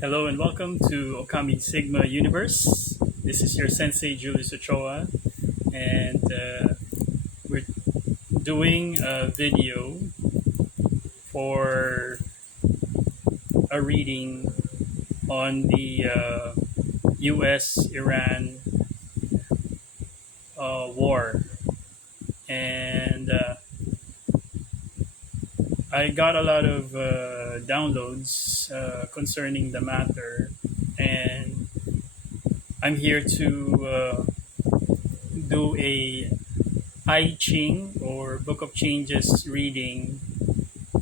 Hello and welcome to Okami Sigma Universe. This is your sensei Julius Ochoa, and we're doing a video for a reading on the U.S. Iran war. And I got a lot of downloads concerning the matter, and I'm here to do a I Ching or Book of Changes reading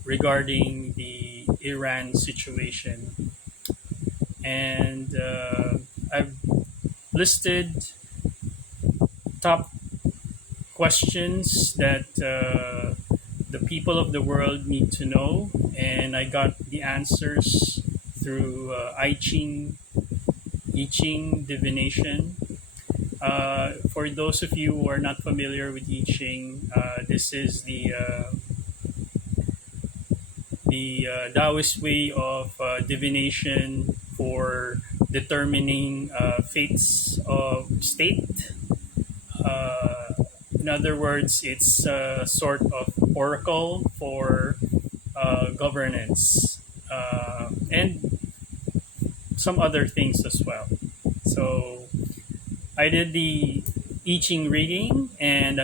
regarding the Iran situation. And I've listed top questions that the people of the world need to know, and I got the answers through I Ching divination. For those of you who are not familiar with I Ching, this is the Taoist way of divination for determining fates of state. In other words, it's a sort of oracle for governance and some other things as well. So I did the I Ching reading, and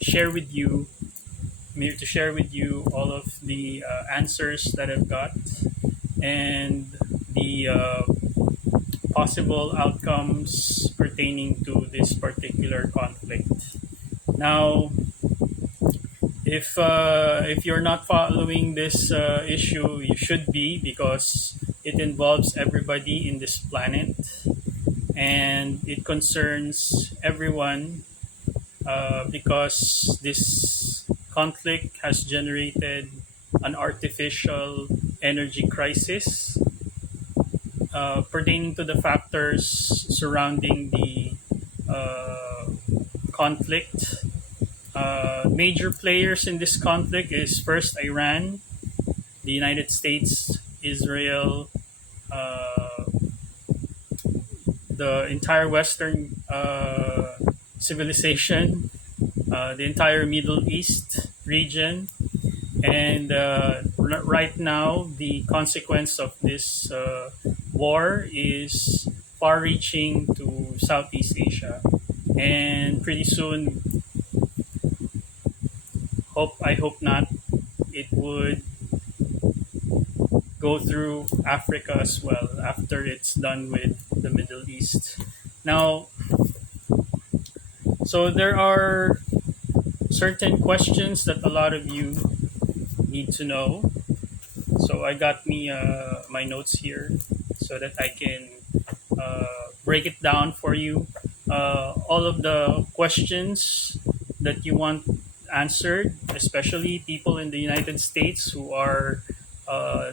share with you. I'm here to share with you all of the answers that I've got and the possible outcomes pertaining to this particular conflict. Now, if you're not following this issue, you should be, because it involves everybody in this planet and it concerns everyone, because this conflict has generated an artificial energy crisis pertaining to the factors surrounding the uh, conflict. Major players in this conflict is first Iran, the United States, Israel, uh, the entire Western civilization, the entire Middle East region, and right now the consequence of this war is far-reaching to Southeast Asia, and pretty soon, I hope not, it would go through Africa as well after it's done with the Middle East. Now, so there are certain questions that a lot of you need to know. So I got me my notes here so that I can break it down for you. All of the questions that you want answered, especially people in the United States who are uh,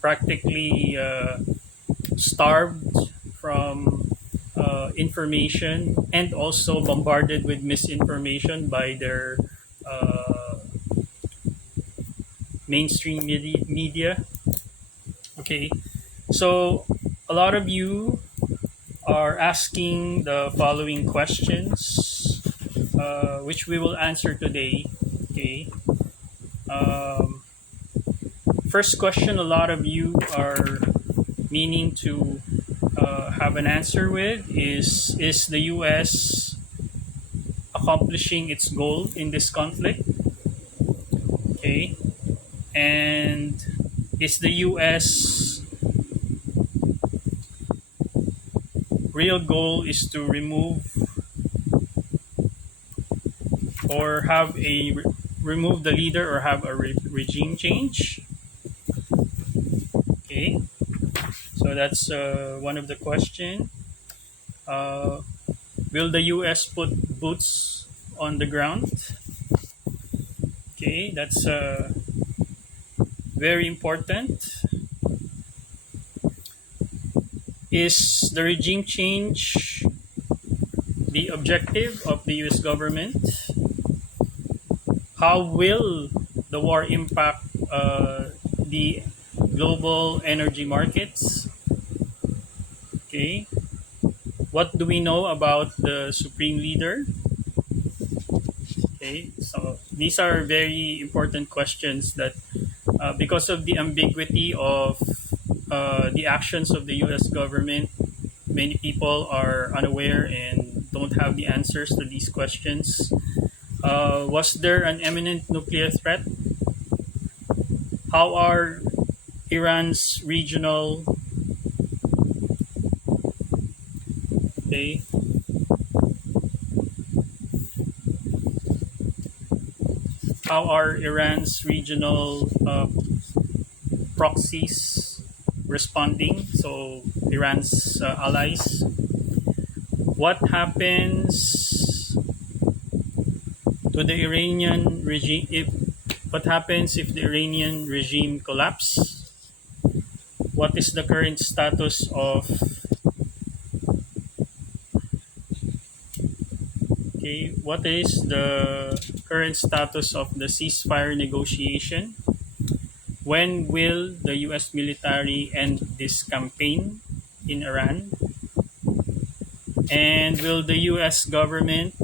practically starved from information and also bombarded with misinformation by their uh, mainstream media. Okay, so a lot of you are asking the following questions, which we will answer today. Okay, um, first question a lot of you are meaning to have an answer with is the U.S. accomplishing its goal in this conflict? Okay, and is the U.S. real goal is to remove or remove the leader or have a regime change? Okay, so that's one of the question. Uh, will the U.S. put boots on the ground? Okay, that's very important. Is the regime change the objective of the U.S. government? How will the war impact the global energy markets. Okay, what do we know about the supreme leader? Okay, so these are very important questions that, because of the ambiguity of the actions of the U.S. government, many people are unaware and don't have the answers to these questions. Was there an imminent nuclear threat? How are Iran's regional okay, how are Iran's regional proxies responding? So Iran's allies. What happens to the Iranian regime if what happens if the Iranian regime collapse? What is the current status of okay, what is the current status of the ceasefire negotiation? When will the US military end this campaign in Iran? And will the US government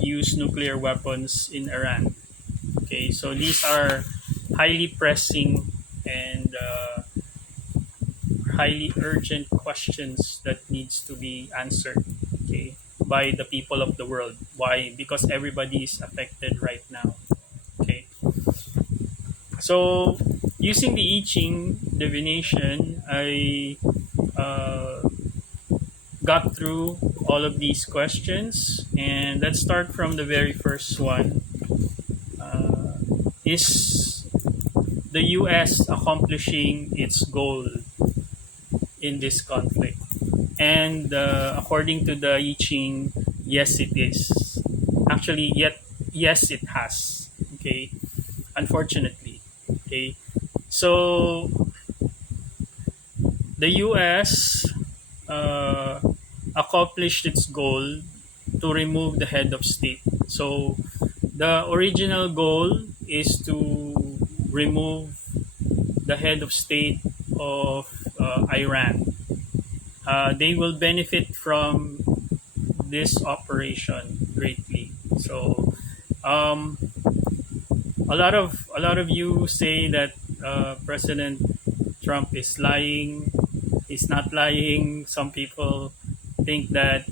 use nuclear weapons in Iran? Okay, so these are highly pressing and highly urgent questions that needs to be answered, okay, by the people of the world. Why? Because everybody is affected right now. Okay, so using the I Ching divination, I got through all of these questions, and let's start from the very first one. Is the US accomplishing its goal in this conflict? And according to the I Ching, yes, it is. Actually, yet yes, it has. Okay, unfortunately. Okay, so the U.S. Uh, accomplished its goal to remove the head of state. So the original goal is to remove the head of state of Iran. They will benefit from this operation greatly. So um, a lot of you say that President Trump is lying. He's not lying. Some people think that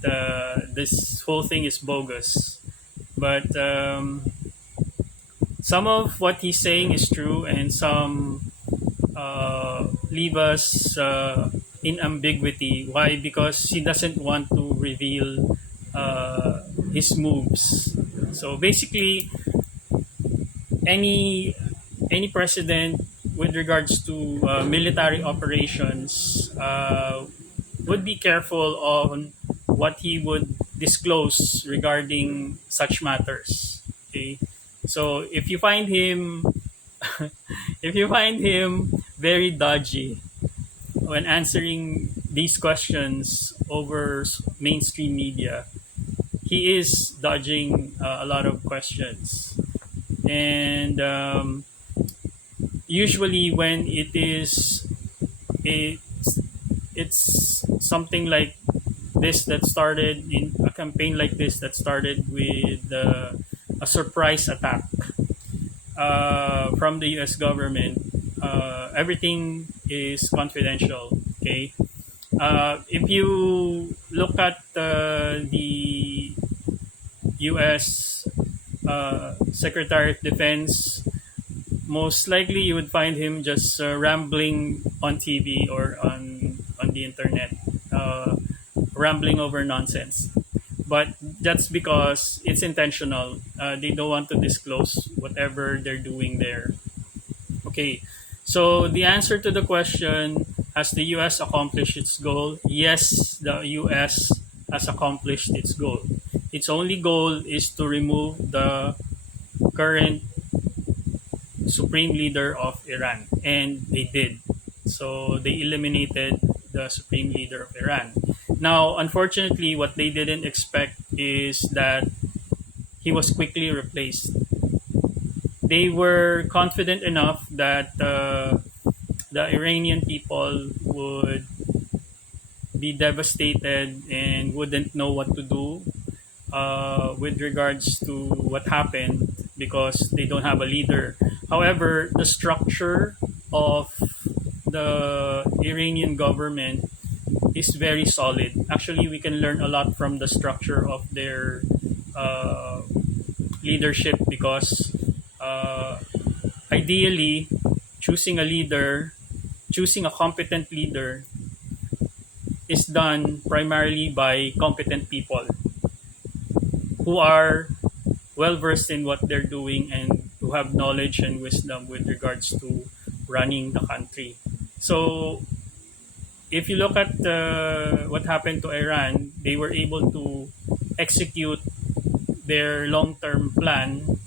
this whole thing is bogus, but some of what he's saying is true, and some leave us in ambiguity. Why? Because he doesn't want to reveal his moves. So basically, any any president with regards to military operations would be careful on what he would disclose regarding such matters. Okay, so if you find him if you find him very dodgy when answering these questions over mainstream media, he is dodging a lot of questions. And usually when it's, it's something like this that started in a campaign like this that started with a surprise attack from the US government, everything is confidential. Okay, if you look at the US Secretary of Defense, most likely you would find him just rambling on TV or on the internet, rambling over nonsense. But that's because it's intentional. They don't want to disclose whatever they're doing there. Okay, so the answer to the question: has the U.S. accomplished its goal? Yes, the U.S. has accomplished its goal. Its only goal is to remove the current supreme leader of Iran, and they did. So they eliminated the supreme leader of Iran. Now, unfortunately, what they didn't expect is that he was quickly replaced. they were confident enough that the Iranian people would be devastated and wouldn't know what to do with regards to what happened because they don't have a leader. However, the structure of the Iranian government is very solid. Actually, we can learn a lot from the structure of their uh, leadership because uh, ideally, choosing a leader, choosing a competent leader is done primarily by competent people who are well versed in what they're doing and who have knowledge and wisdom with regards to running the country. So, if you look at what happened to Iran, they were able to execute their long term plan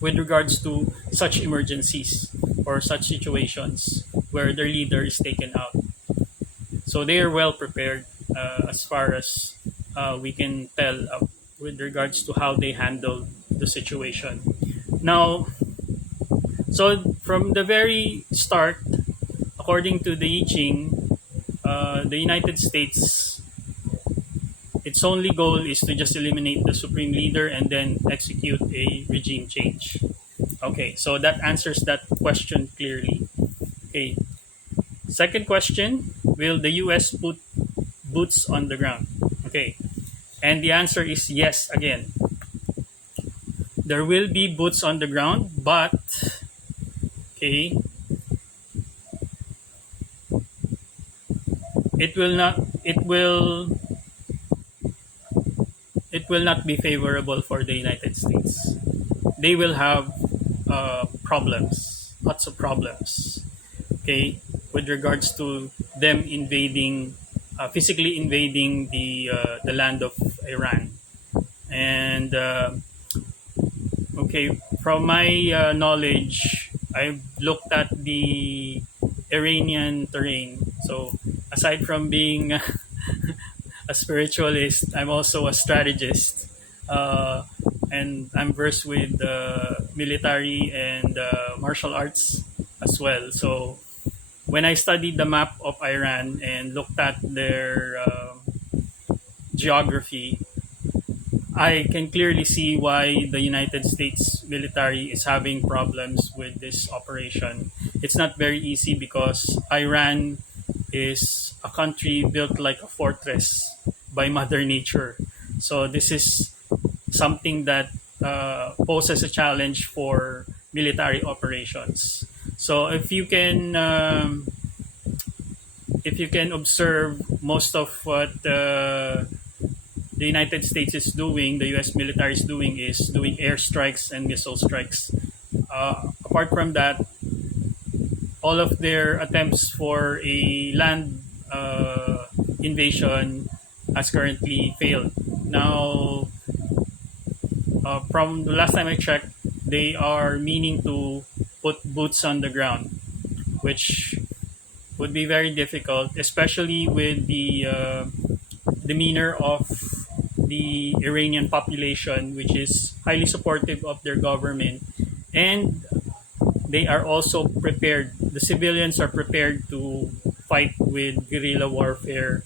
with regards to such emergencies or such situations where their leader is taken out. So they are well prepared as far as we can tell with regards to how they handled the situation. Now, so from the very start, according to the I Ching, the United States, its only goal is to just eliminate the supreme leader and then execute a regime change. Okay, so that answers that question clearly. Okay, second question: will the U.S. put boots on the ground? Okay, and the answer is yes. Again, there will be boots on the ground, but okay, it will not. It will not be favorable for the United States. They will have problems, lots of problems. Okay, with regards to them invading, physically invading the land of Iran, and okay, from my knowledge, I've looked at the Iranian terrain. So aside from being a spiritualist, I'm also a strategist, uh, and I'm versed with military and martial arts as well. So when I studied the map of Iran and looked at their geography, I can clearly see why the United States military is having problems with this operation. It's not very easy because Iran is a country built like a fortress by Mother Nature. So this is something that poses a challenge for military operations. So if you can observe most of what the United States is doing, the U.S. military is doing airstrikes and missile strikes. Apart from that, all of their attempts for a land invasion has currently failed. Now, from the last time I checked, they are meaning to put boots on the ground, which would be very difficult, especially with the demeanor of the Iranian population, which is highly supportive of their government, and they are also prepared. The civilians are prepared to fight with guerrilla warfare.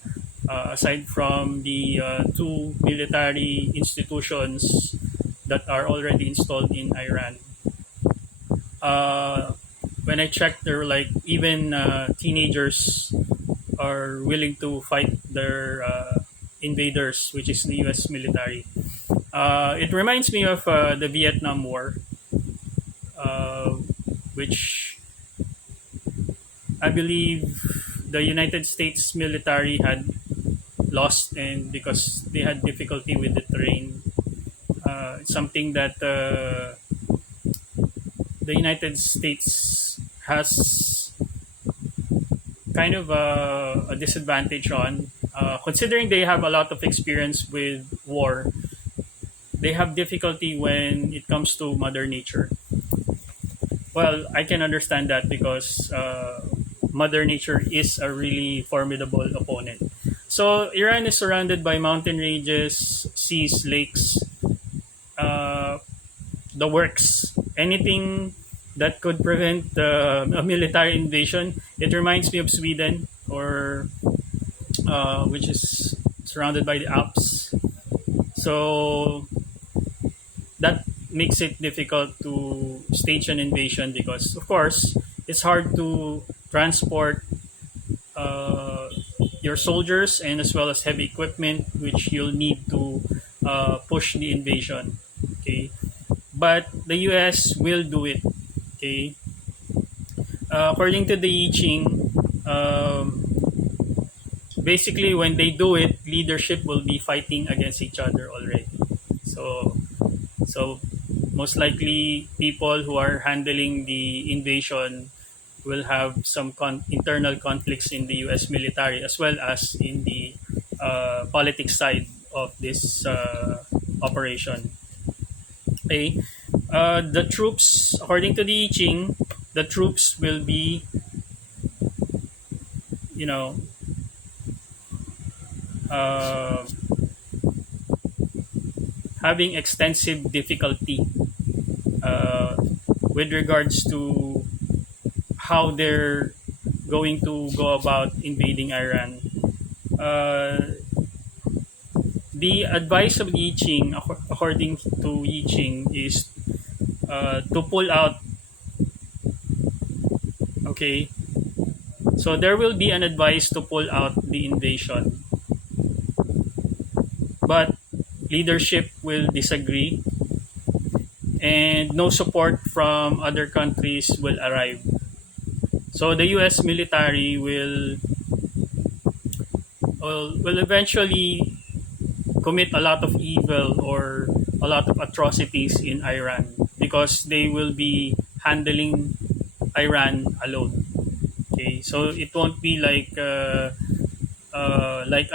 Aside from the two military institutions that are already installed in Iran, uh, when I checked, there were like even teenagers are willing to fight their invaders, which is the U.S. military. It reminds me of the Vietnam War, uh, which I believe the United States military had lost, and because they had difficulty with the terrain, it's something that the United States has kind of a disadvantage on, considering they have a lot of experience with war. They have difficulty when it comes to Mother Nature. Well, I can understand that because Mother Nature is a really formidable opponent. So Iran is surrounded by mountain ranges, seas, lakes, uh, the works. anything that could prevent a military invasion. It reminds me of Sweden, or which is surrounded by the Alps. So that makes it difficult to stage an invasion because, of course, it's hard to transport uh, your soldiers and as well as heavy equipment, which you'll need to push the invasion. Okay, but the U.S. will do it. Okay, according to the I Ching, basically when they do it, leadership will be fighting against each other already. So so most likely people who are handling the invasion will have some internal conflicts in the U.S. military as well as in the politics side of this operation. Okay, the troops, according to the I Ching, the troops will be, you know, uh, having extensive difficulty uh, with regards to how they're going to go about invading Iran. Uh, the advice of Yi Ching, according to Yi Ching, is to pull out. Okay, so there will be an advice to pull out the invasion, but leadership will disagree, and no support from other countries will arrive. So the U.S. military will eventually commit a lot of evil or a lot of atrocities in Iran because they will be handling Iran alone. Okay, so it won't be like a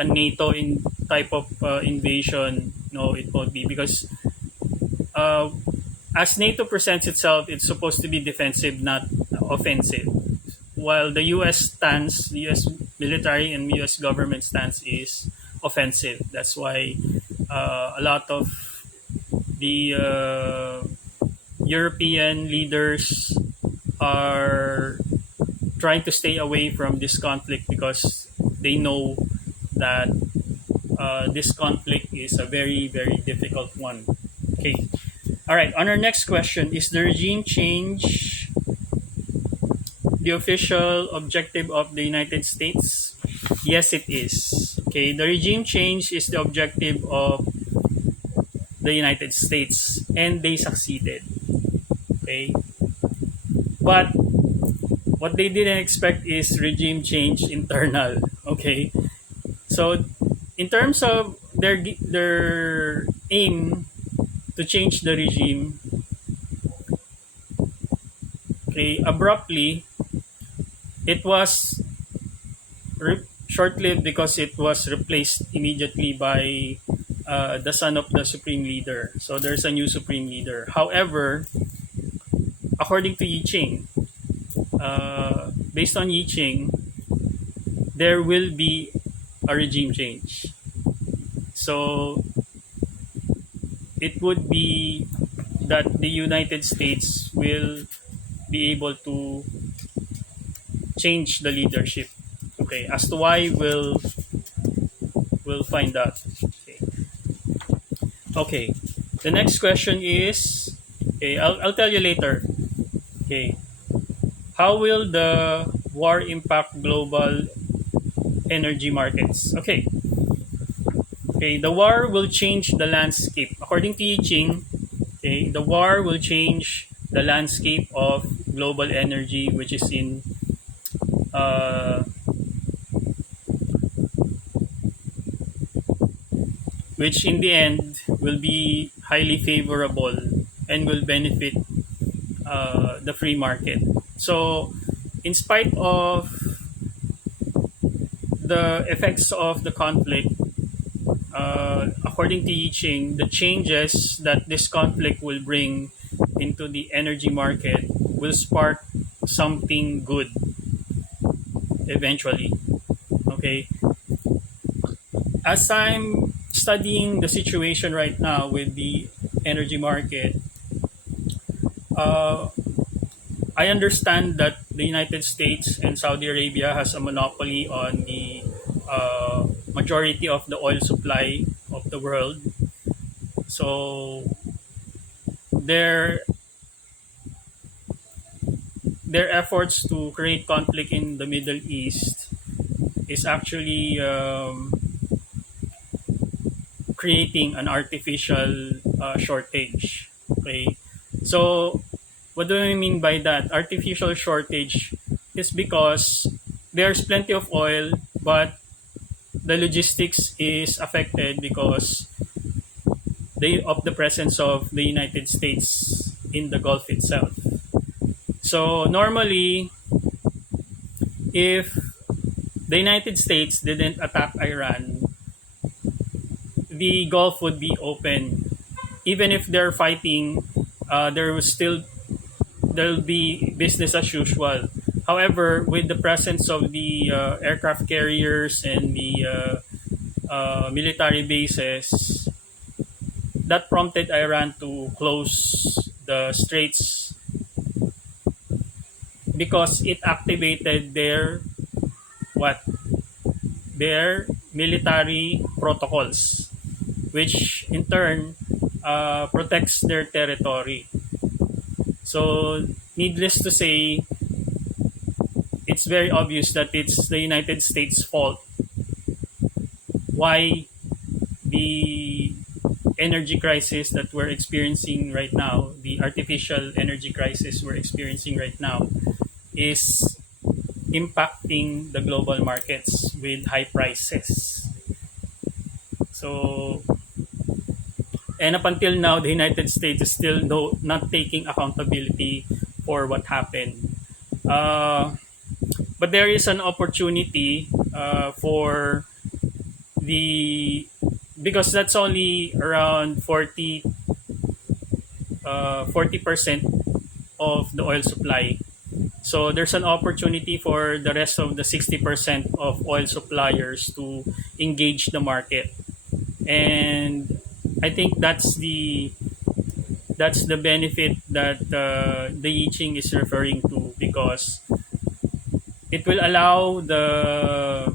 NATO in type of invasion. No, it won't be because uh, as NATO presents itself, it's supposed to be defensive, not offensive. While the U.S. stance, the U.S. military and U.S. government stance is offensive. That's why a lot of the European leaders are trying to stay away from this conflict because they know that this conflict is a very, very difficult one. Okay. All right. On our next question, is the regime change the official objective of the United States? Yes, it is. Okay. The regime change is the objective of the United States, and they succeeded. Okay. But what they didn't expect is regime change internal. Okay. So, in terms of their aim to change the regime, okay, abruptly, it was short-lived because it was replaced immediately by the son of the supreme leader. So there's a new supreme leader. However, according to Yi Ching, based on Yi Ching, there will be a regime change. So it would be that the United States will be able to change the leadership. Okay, as to why, we'll find out. Okay. Okay. The next question is, okay, I'll tell you later. Okay. How will the war impact global energy markets? Okay. Okay, the war will change the landscape. According to Yi Ching, okay, the war will change the landscape of global energy, which is uh, which in the end will be highly favorable and will benefit the free market. So, in spite of the effects of the conflict, according to Yi Ching, the changes that this conflict will bring into the energy market will spark something good eventually. Okay. As I'm studying the situation right now with the energy market, uh, I understand that the United States and Saudi Arabia has a monopoly on the majority of the oil supply of the world. So their their efforts to create conflict in the Middle East is actually creating an artificial shortage. Okay, so what do I mean by that? Artificial shortage is because there's plenty of oil, but the logistics is affected because of the presence of the United States in the Gulf itself. So normally, if the United States didn't attack Iran, the Gulf would be open. Even if they're fighting, there'll be business as usual. However, with the presence of the aircraft carriers and the military bases, that prompted Iran to close the straits because it activated what their military protocols, which in turn protects their territory. So, needless to say, it's very obvious that it's the United States' fault why the energy crisis that we're experiencing right now, the artificial energy crisis we're experiencing right now, is impacting the global markets with high prices. So, and up until now, the United States is still not taking accountability for what happened. Uh, but there is an opportunity for the because that's only around 40% of the oil supply. So there's an opportunity for the rest of the 60% of oil suppliers to engage the market. And I think that's the benefit that the Yiching is referring to, because it will allow the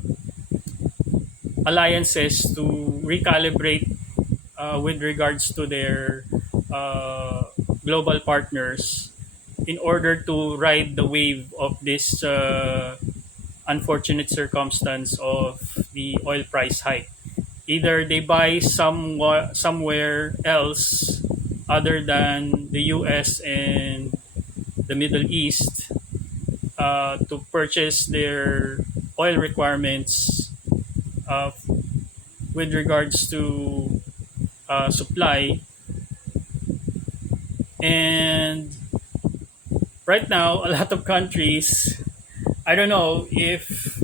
alliances to recalibrate with regards to their uh, global partners in order to ride the wave of this unfortunate circumstance of the oil price hike. Either they buy somewhere else other than the US and the Middle East to purchase their oil requirements uh, with regards to supply. And right now, a lot of countries, I don't know if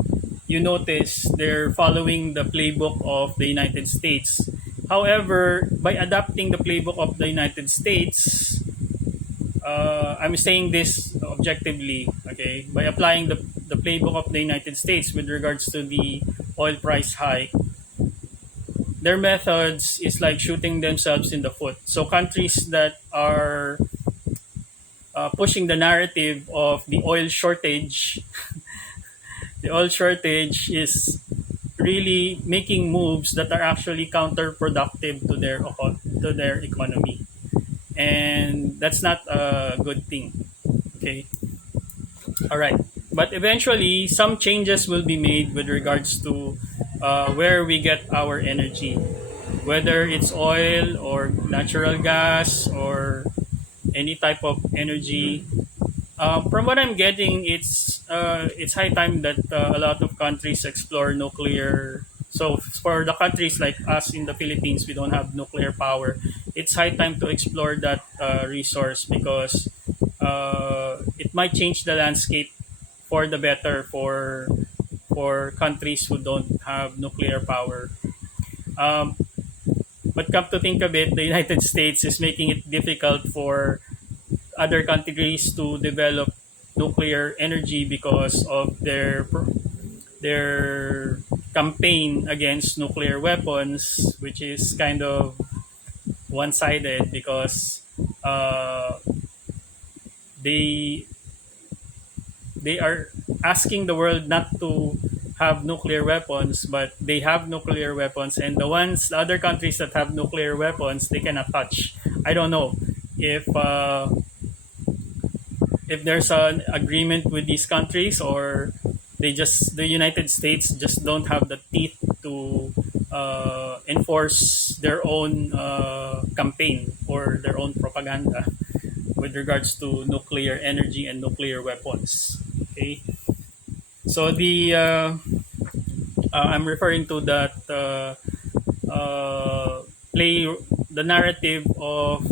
you notice, they're following the playbook of the United States. However, by adapting the playbook of the United States, I'm saying this objectively, okay? By applying the playbook of the United States with regards to the oil price hike, their methods is like shooting themselves in the foot. So countries that are pushing the narrative of the oil shortage is really making moves that are actually counterproductive to their economy, and that's not a good thing. Okay, all right, but eventually some changes will be made with regards to where we get our energy, whether it's oil or natural gas or any type of energy. From what I'm getting, it's high time that a lot of countries explore nuclear. So for the countries like us in the Philippines, we don't have nuclear power. It's high time to explore that resource, because it might change the landscape for the better for countries who don't have nuclear power. Um, but come to think of it, the United States is making it difficult for other countries to develop nuclear energy because of their campaign against nuclear weapons, which is kind of one-sided because uh, they they are asking the world not to have nuclear weapons, but they have nuclear weapons, and the other countries that have nuclear weapons, they cannot touch. I don't know if if there's an agreement with these countries, or the United States just don't have the teeth to enforce their own campaign or their own propaganda with regards to nuclear energy and nuclear weapons. Okay, so I'm referring to that play the narrative of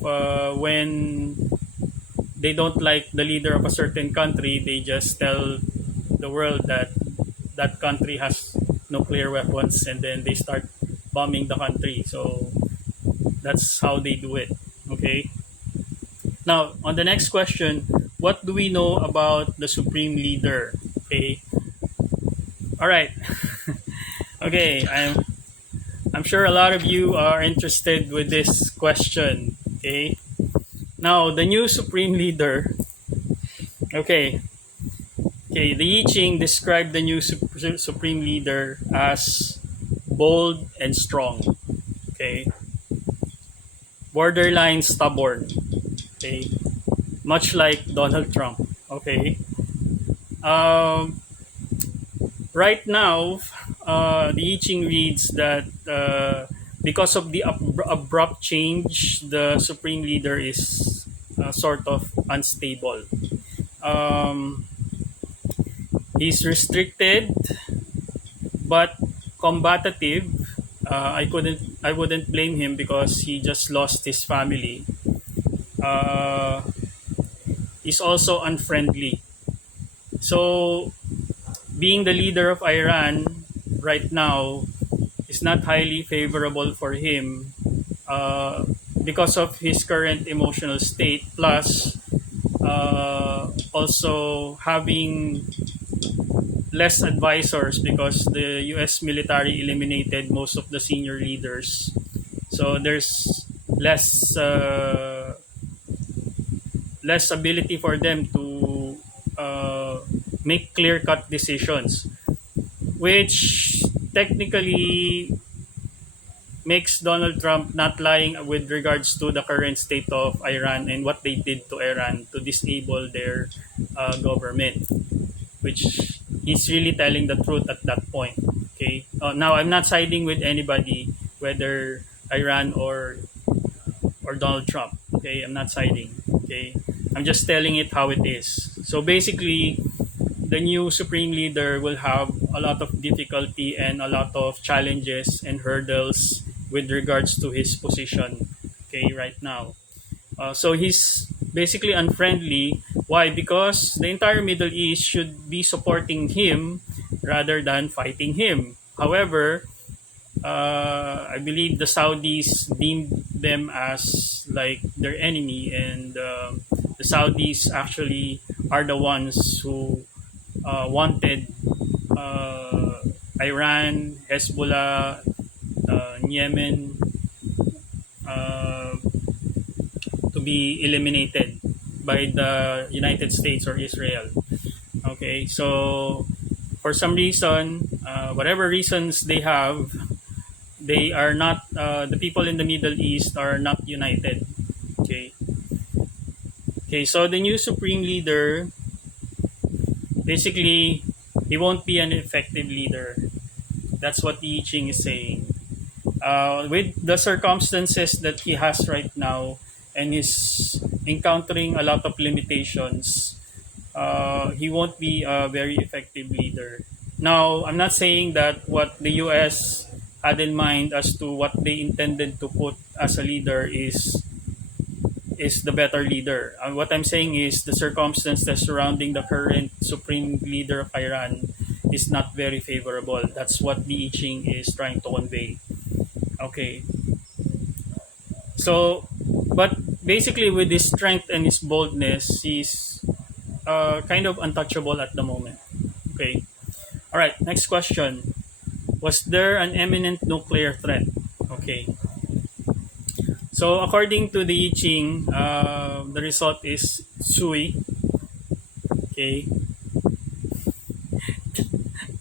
when they don't like the leader of a certain country, they just tell the world that that country has nuclear weapons, and then they start bombing the country. So that's how they do it. Okay. Now, on the next question, what do we know about the supreme leader? Okay. All right. Okay. I'm sure a lot of you are interested with this question. Okay. Now, the new supreme leader. Okay. Okay. The I Ching described the new supreme leader as bold and strong. Okay. Borderline stubborn. Okay. Much like Donald Trump. Okay. Um, right now, the I Ching reads that because of the abrupt change, the supreme leader is sort of unstable. Um, he's restricted but combative. I wouldn't blame him because he just lost his family. Uh, he's also unfriendly. So being the leader of Iran right now is not highly favorable for him uh, because of his current emotional state, plus also having less advisors because the US military eliminated most of the senior leaders. So there's less ability for them to make clear cut decisions, which technically makes Donald Trump not lying with regards to the current state of Iran and what they did to Iran to disable their government, which he's really telling the truth at that point. Okay. Now I'm not siding with anybody, whether Iran or Donald Trump. Okay, I'm not siding. Okay, I'm just telling it how it is. So basically, the new supreme leader will have a lot of difficulty and a lot of challenges and hurdles with regards to his position. Okay, right now. So he's basically unfriendly. Why? Because the entire Middle East should be supporting him rather than fighting him. However, I believe the Saudis deemed them as like their enemy, and the Saudis actually are the ones who wanted uh, Iran, Hezbollah, Yemen uh, to be eliminated by the United States or Israel. Okay, so for some reason, whatever reasons they have, they are not the people in the Middle East are not united. Okay. Okay, so the new supreme leader, basically, he won't be an effective leader. That's what the I Ching is saying. With the circumstances that he has right now, and he's encountering a lot of limitations, he won't be a very effective leader. Now, I'm not saying that what the US had in mind as to what they intended to put as a leader is the better leader. What I'm saying is the circumstances surrounding the current supreme leader of Iran is not very favorable. That's what the I Ching is trying to convey. Okay. So, but basically with his strength and his boldness, he's kind of untouchable at the moment. Okay. All right. Next question. Was there an imminent nuclear threat? Okay. So according to the I Ching, the result is Sui. Okay,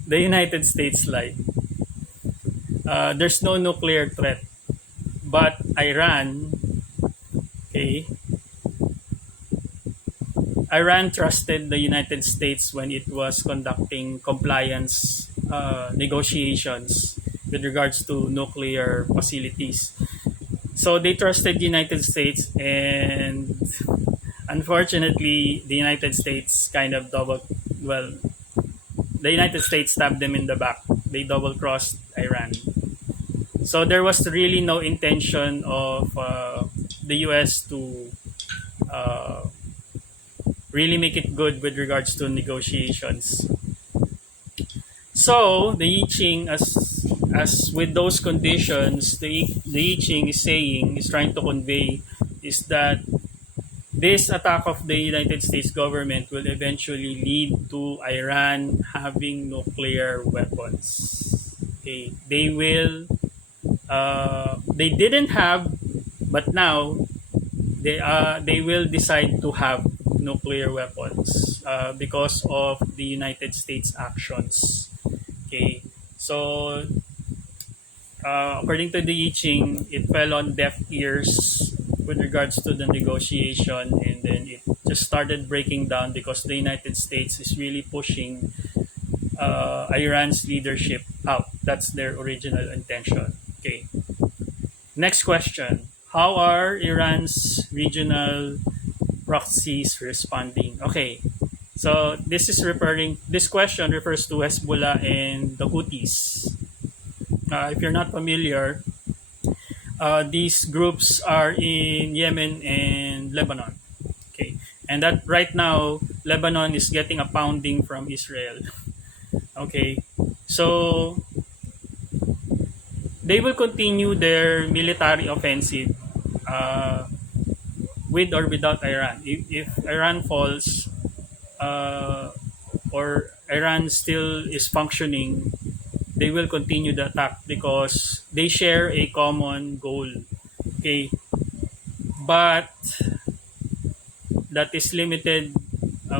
the United States lied. There's no nuclear threat, but Iran, okay, Iran trusted the United States when it was conducting compliance negotiations with regards to nuclear facilities. So they trusted the United States, and unfortunately, the United States kind of well, the United States stabbed them in the back. They double crossed Iran. So there was really no intention of the US to uh, really make it good with regards to negotiations. So the I Ching, as with those conditions, the I Ching is saying, is trying to convey, is that this attack of the United States government will eventually lead to Iran having nuclear weapons. Okay, they will. They didn't have, but now they will decide to have nuclear weapons because of the United States actions. Okay, so according to the I Ching, it fell on deaf ears with regards to the negotiation, and then it just started breaking down because the United States is really pushing Iran's leadership out. That's their original intention. Okay. Next question. How are Iran's regional proxies responding? Okay. So this question refers to Hezbollah and the Houthis. If you're not familiar, these groups are in Yemen and Lebanon. Okay. And that right now, Lebanon is getting a pounding from Israel. Okay. So they will continue their military offensive uh, with or without Iran. If Iran falls or Iran still is functioning, they will continue the attack because they share a common goal. Okay, but that is limited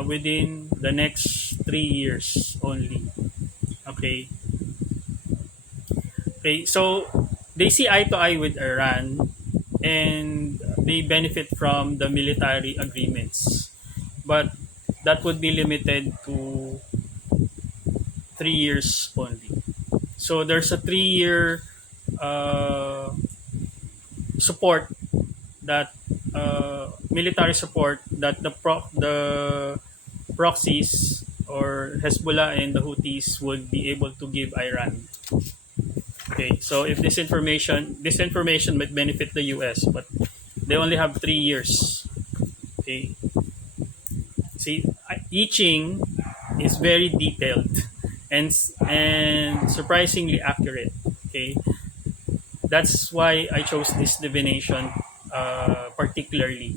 within the next 3 years only. Okay, okay, so they see eye to eye with Iran, and they benefit from the military agreements, but that would be limited to 3 years only. So there's a 3 year uh, support that military support that the proxies or Hezbollah and the Houthis would be able to give Iran. Okay, so if this information might benefit the U.S., but they only have 3 years. Okay, see, I Ching is very detailed and surprisingly accurate. Okay, that's why I chose this divination particularly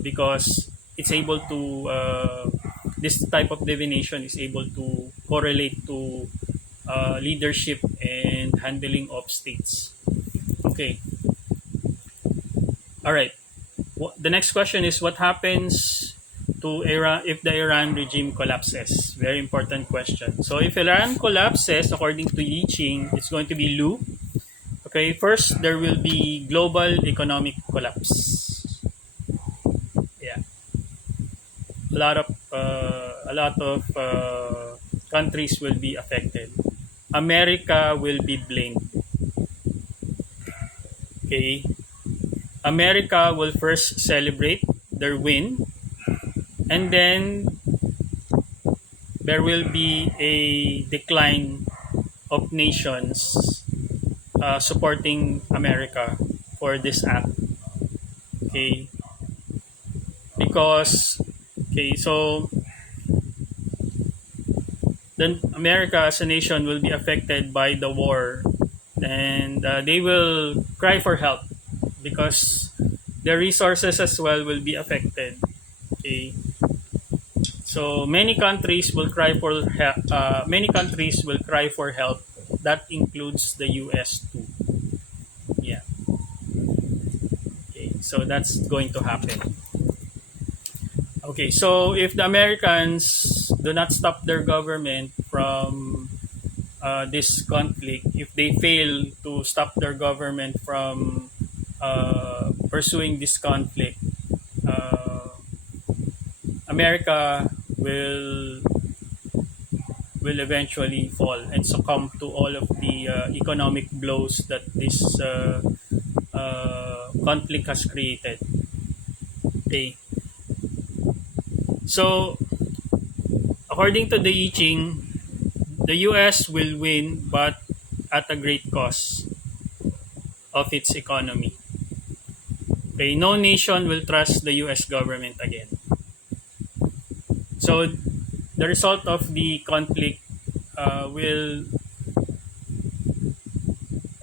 because it's able to this type of divination is able to correlate to leadership and handling of states. Okay, all right. The next question is what happens to Iran if the Iran regime collapses? Very important question. So if Iran collapses, according to I Ching, it's going to be Lu. Okay, first there will be global economic collapse. Yeah, a lot of countries will be affected. America will be blamed. Okay, America will first celebrate their win, and then there will be a decline of nations supporting America for this act. Okay, because so then America as a nation will be affected by the war, and they will cry for help because their resources as well will be affected. Okay, so many countries will cry for help. Many countries will cry for help. That includes the U.S. too. Yeah. Okay, so that's going to happen. Okay, so if the Americans do not stop their government from this conflict, if they fail to stop their government from pursuing this conflict, uh, America will eventually fall and succumb to all of the economic blows that this conflict has created. Okay, so according to the I Ching, the U.S. will win, but at a great cost of its economy. Okay, no nation will trust the U.S. government again. So the result of the conflict will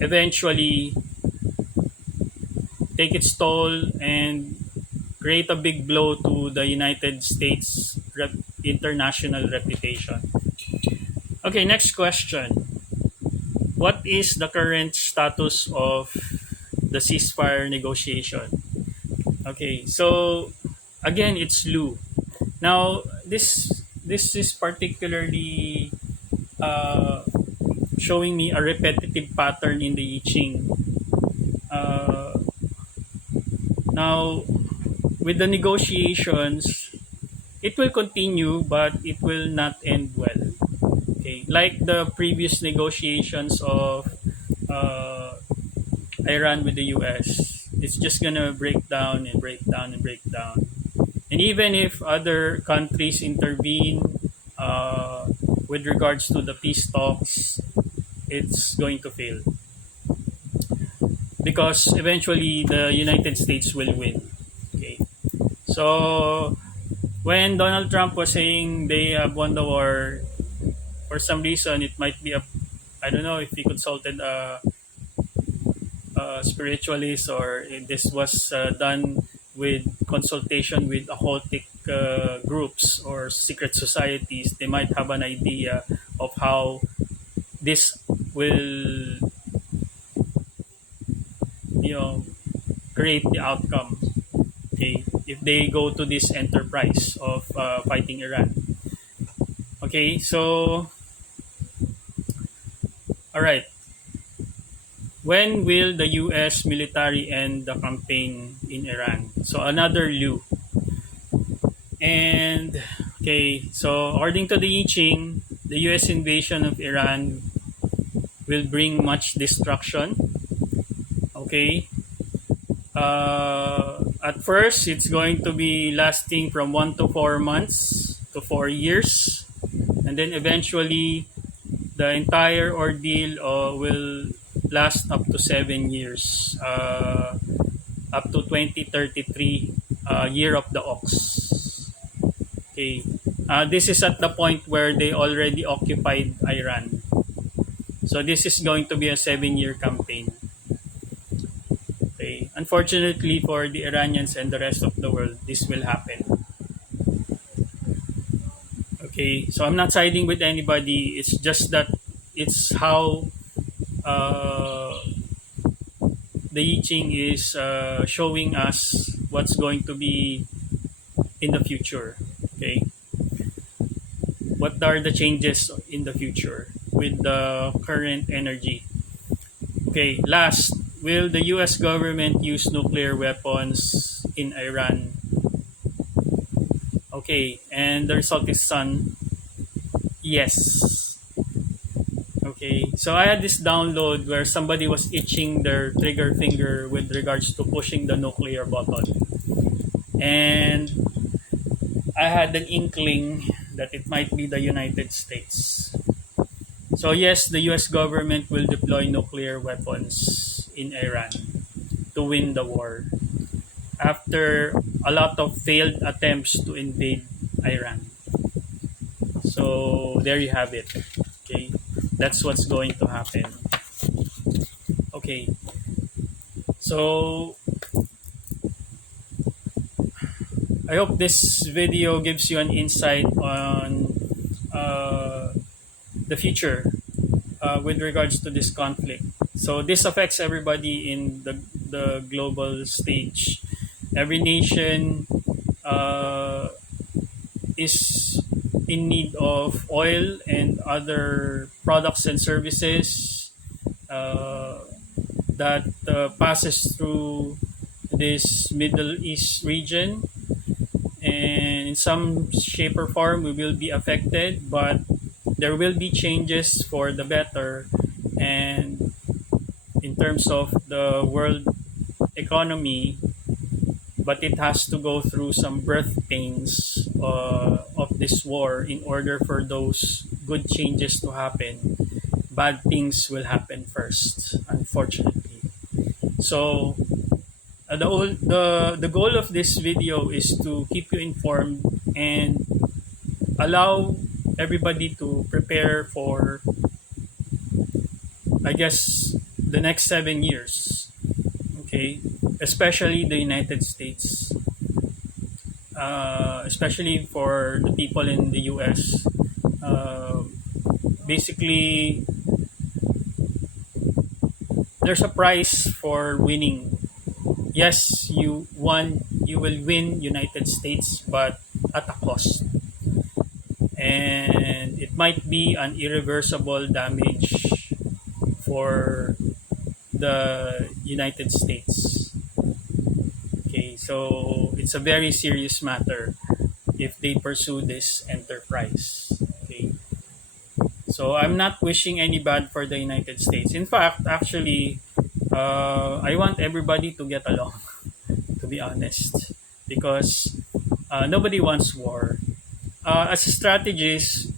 eventually take its toll and create a big blow to the United States international reputation. Okay, next question. What is the current status of the ceasefire negotiation? Okay, so again, it's Lu. Now, this is particularly uh, showing me a repetitive pattern in the I Ching. Uh, Now, with the negotiations, it will continue, but it will not end well. Okay, like the previous negotiations of uh, Iran with the U.S., it's just gonna break down and break down and break down. And even if other countries intervene uh, with regards to the peace talks, it's going to fail because eventually the United States will win. Okay, so when Donald Trump was saying they have won the war, for some reason it might be a, I don't know if he consulted a spiritualist or if this was done with consultation with occultic groups or secret societies. They might have an idea of how this will, you know, create the outcome. Okay, if they go to this enterprise of fighting Iran. Okay, so all right. When will the U.S. military end the campaign in Iran? So another Lu. And okay, so according to the I Ching, the U.S. invasion of Iran will bring much destruction. Okay. At first, it's going to be lasting from 1 to 4 months to 4 years, and then eventually, the entire ordeal will last up to 7 years, up to 2033, year of the ox. Okay, this is at the point where they already occupied Iran. So this is going to be a 7 year campaign. Okay, unfortunately for the Iranians and the rest of the world, this will happen. Okay, so I'm not siding with anybody. It's just that it's how uh, the I Ching is showing us what's going to be in the future. Okay, what are the changes in the future with the current energy? Okay, last, will the U.S. government use nuclear weapons in Iran? Okay, and the result is son. Yes. Okay, so I had this download where somebody was itching their trigger finger with regards to pushing the nuclear button. And I had an inkling that it might be the United States. So, yes, the US government will deploy nuclear weapons in Iran to win the war after a lot of failed attempts to invade Iran. So, there you have it. Okay, that's what's going to happen. Okay, so I hope this video gives you an insight on uh, the future with regards to this conflict. So this affects everybody in the global stage. Every nation uh, is in need of oil and other products and services uh, that passes through this Middle East region, and in some shape or form we will be affected, but there will be changes for the better. And in terms of the world economy, but it has to go through some birth pains of this war in order for those good changes to happen. Bad things will happen first, unfortunately. So the goal of this video is to keep you informed and allow everybody to prepare for, I guess, the next 7 years. Okay, especially the United States, especially for the people in the U.S. Uh, Basically, there's a price for winning. Yes, you will win United States, but at a cost. And it might be an irreversible damage for the United States. Okay, so it's a very serious matter if they pursue this enterprise. Okay, so I'm not wishing any bad for the United States. In fact, actually, I want everybody to get along, to be honest, because nobody wants war. As a strategist,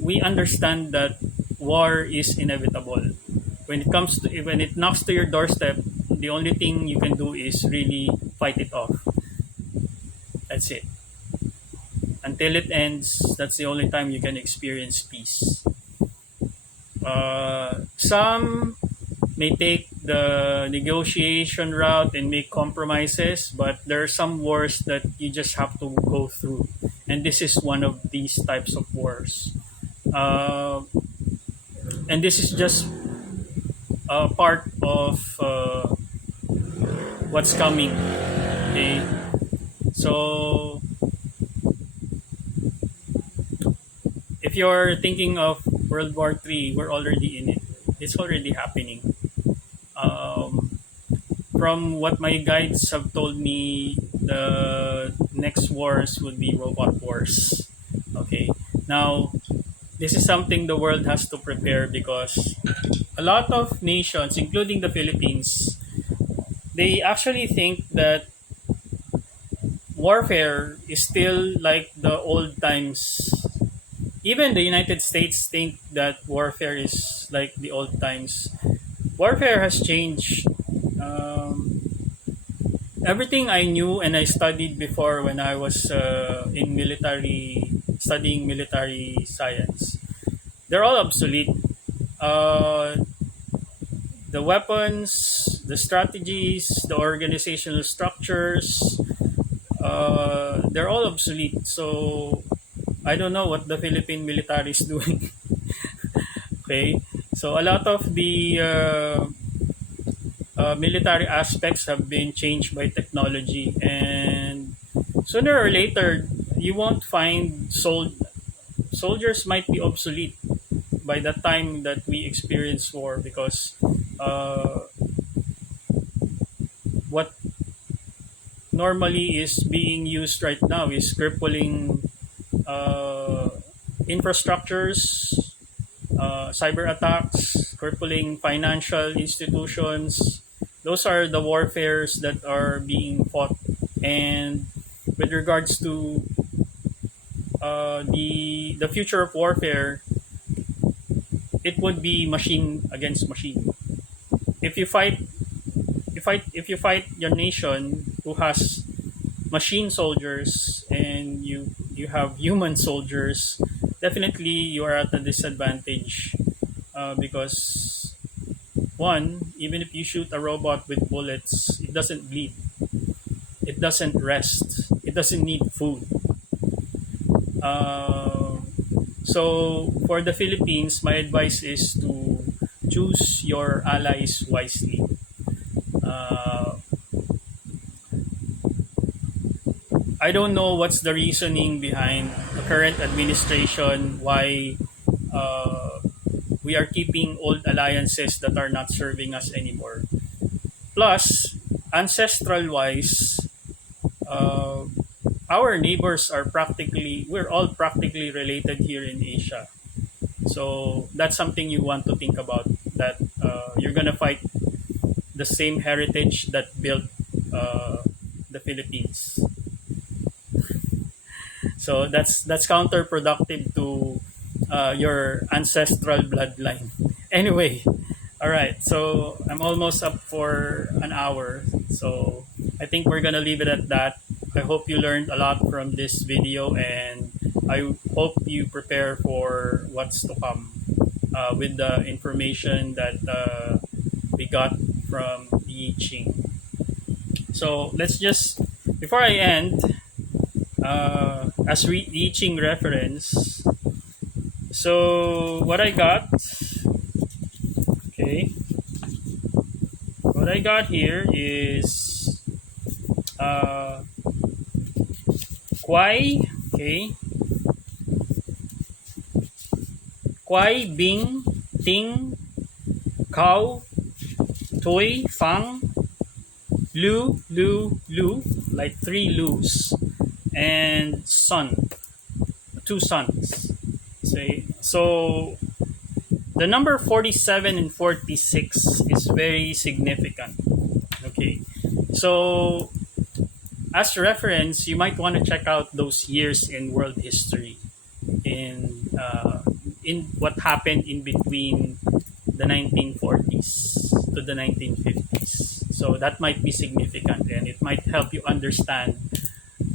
we understand that war is inevitable. When it knocks to your doorstep, the only thing you can do is really fight it off. That's it. Until it ends, that's the only time you can experience peace. Some may take the negotiation route and make compromises, but there are some wars that you just have to go through, and this is one of these types of wars. Uh, and this is just a part of what's coming. Okay, so if you're thinking of World War III, we're already in it. It's already happening. Um, from what my guides have told me, the next wars would be robot wars. Okay, now this is something the world has to prepare, because a lot of nations, including the Philippines, they actually think that warfare is still like the old times. Even the United States think that warfare is like the old times. Warfare has changed. Um, Everything I knew and I studied before when I was in military, studying military science, they're all obsolete. Uh, the weapons, the strategies, the organizational structures, they're all obsolete. So I don't know what the Philippine military is doing. Okay, so a lot of the military aspects have been changed by technology, and sooner or later you won't find soldiers might be obsolete by the time that we experience war, because uh, what normally is being used right now is crippling uh, infrastructures, cyber attacks, crippling financial institutions. Those are the warfares that are being fought. And with regards to the future of warfare, it would be machine against machine. If you fight, if you fight your nation who has machine soldiers and you have human soldiers, definitely you are at a disadvantage, because one, even if you shoot a robot with bullets, it doesn't bleed, it doesn't rest, it doesn't need food. Uh, so for the Philippines, my advice is to choose your allies wisely. Uh, I don't know what's the reasoning behind the current administration, why uh, we are keeping old alliances that are not serving us anymore. Plus, ancestral wise, uh, our neighbors are practically, we're all practically related here in Asia. So that's something you want to think about, that you're going to fight the same heritage that built the Philippines. So that's counterproductive to your ancestral bloodline. Anyway, all right. So I'm almost up for an hour. So I think we're gonna leave it at that. I hope you learned a lot from this video, and I hope you prepare for what's to come with the information that we got from the I Ching. So let's just, before I end, as reaching reference. So what I got, okay, what I got here is Kwai, okay, Kwai Bing Ting Kao Toi Fang Lu, like three Lus, and Sun, two sons. Say so. The number 47 and 46 is very significant. Okay, so as reference, you might want to check out those years in world history, in what happened in between the 1940s to the 1950s. So that might be significant, and it might help you understand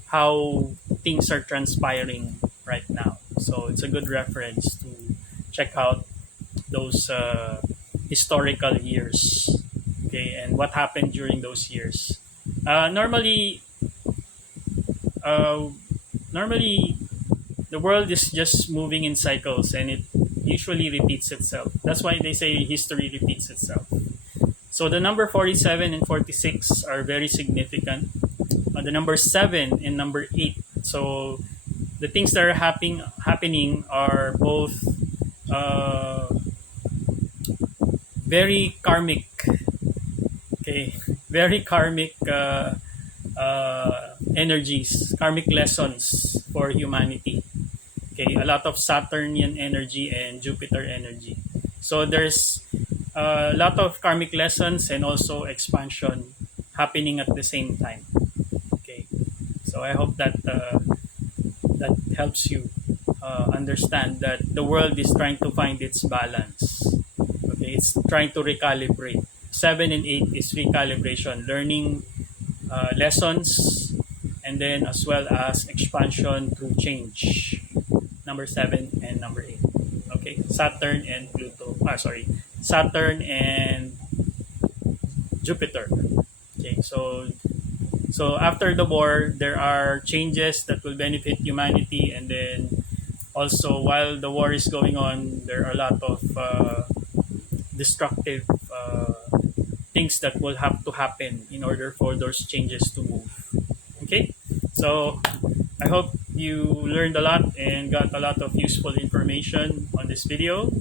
how things are transpiring right now. So it's a good reference to check out those historical years, okay, and what happened during those years. Normally, uh, normally the world is just moving in cycles, and it usually repeats itself. That's why they say history repeats itself. So the number 47 and 46 are very significant. The number 7 and number 8. So the things that are happening are both uh, very karmic. Okay, very karmic energies, karmic lessons for humanity. Okay, a lot of Saturnian energy and Jupiter energy. So there's a lot of karmic lessons and also expansion happening at the same time. Okay, so I hope that that helps you understand that the world is trying to find its balance. Okay, it's trying to recalibrate. 7 and 8 is recalibration, learning lessons, and then as well as expansion through change. Number 7 and number 8. Okay, Saturn and Pluto. Sorry, Saturn and Jupiter. Okay, so after the war, there are changes that will benefit humanity, and then also while the war is going on, there are a lot of destructive things that will have to happen in order for those changes to move. Okay, so I hope you learned a lot and got a lot of useful information on this video.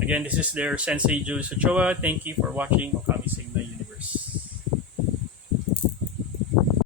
Again, this is their Sensei Jules Ochoa. Thank you for watching Okami Sigma.